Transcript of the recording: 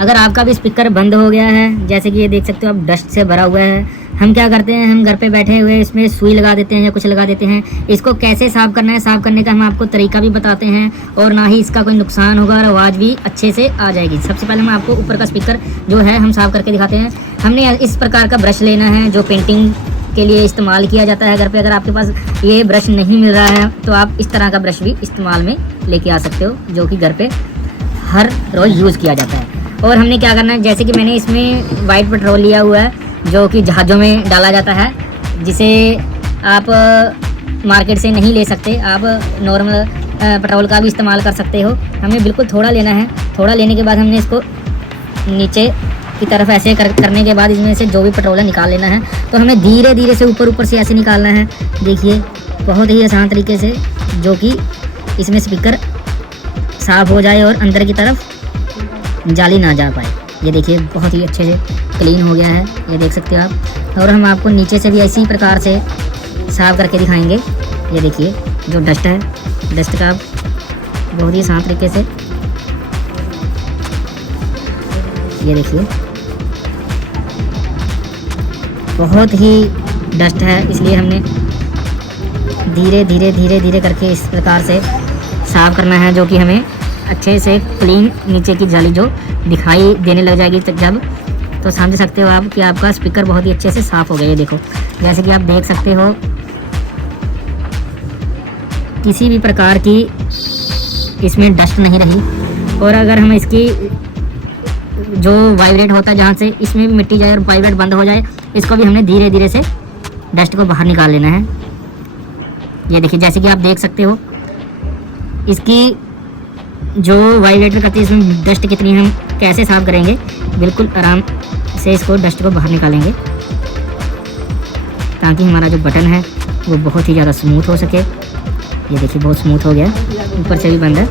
अगर आपका भी स्पीकर बंद हो गया है, जैसे कि ये देख सकते हो आप डस्ट से भरा हुआ है, हम क्या करते हैं, हम घर पे बैठे हुए इसमें सुई लगा देते हैं या कुछ लगा देते हैं। इसको कैसे साफ़ करना है, साफ़ करने का हम आपको तरीका भी बताते हैं और ना ही इसका कोई नुकसान होगा और आवाज़ भी अच्छे से आ जाएगी। सबसे पहले हम आपको ऊपर का स्पीकर जो है हम साफ़ करके दिखाते हैं। हमने इस प्रकार का ब्रश लेना है जो पेंटिंग के लिए इस्तेमाल किया जाता है घर पे। अगर आपके पास ये ब्रश नहीं मिल रहा है तो आप इस तरह का ब्रश भी इस्तेमाल में लेके आ सकते हो, जो कि घर पे हर रोज़ यूज़ किया जाता है। और हमने क्या करना है, जैसे कि मैंने इसमें वाइट पेट्रोल लिया हुआ है जो कि जहाज़ों में डाला जाता है, जिसे आप मार्केट से नहीं ले सकते, आप नॉर्मल पेट्रोल का भी इस्तेमाल कर सकते हो। हमें बिल्कुल थोड़ा लेना है। थोड़ा लेने के बाद हमने इसको नीचे की तरफ ऐसे करने के बाद इसमें से जो भी पेट्रोल है निकाल लेना है। तो हमें धीरे धीरे से ऊपर से ऐसे निकालना है। देखिए बहुत ही आसान तरीके से, जो कि इसमें स्पीकर साफ़ हो जाए और अंदर की तरफ जाली ना जा पाए। ये देखिए बहुत ही अच्छे से क्लीन हो गया है, ये देख सकते हो आप। और हम आपको नीचे से भी इसी प्रकार से साफ़ करके दिखाएंगे। ये देखिए जो डस्ट है, डस्ट का बहुत ही आसान तरीके से, ये देखिए बहुत ही डस्ट है, इसलिए हमने धीरे धीरे करके इस प्रकार से साफ़ करना है, जो कि हमें अच्छे से क्लीन नीचे की जाली जो दिखाई देने लग जाएगी जब, तो समझ सकते हो आप कि आपका स्पीकर बहुत ही अच्छे से साफ़ हो गया। ये देखो जैसे कि आप देख सकते हो किसी भी प्रकार की इसमें डस्ट नहीं रही। और अगर हम इसकी जो वाइब्रेट होता है जहाँ से इसमें भी मिट्टी जाए और वाइब्रेट बंद हो जाए, इसको भी हमने धीरे धीरे से डस्ट को बाहर निकाल लेना है। ये देखिए जैसे कि आप देख सकते हो इसकी जो वाइब्रेटर करती है इसमें डस्ट कितनी, हम कैसे साफ़ करेंगे, बिल्कुल आराम से इसको डस्ट को बाहर निकालेंगे ताकि हमारा जो बटन है वो बहुत ही ज़्यादा स्मूथ हो सके। ये देखिए बहुत स्मूथ हो गया, ऊपर से भी बंद है।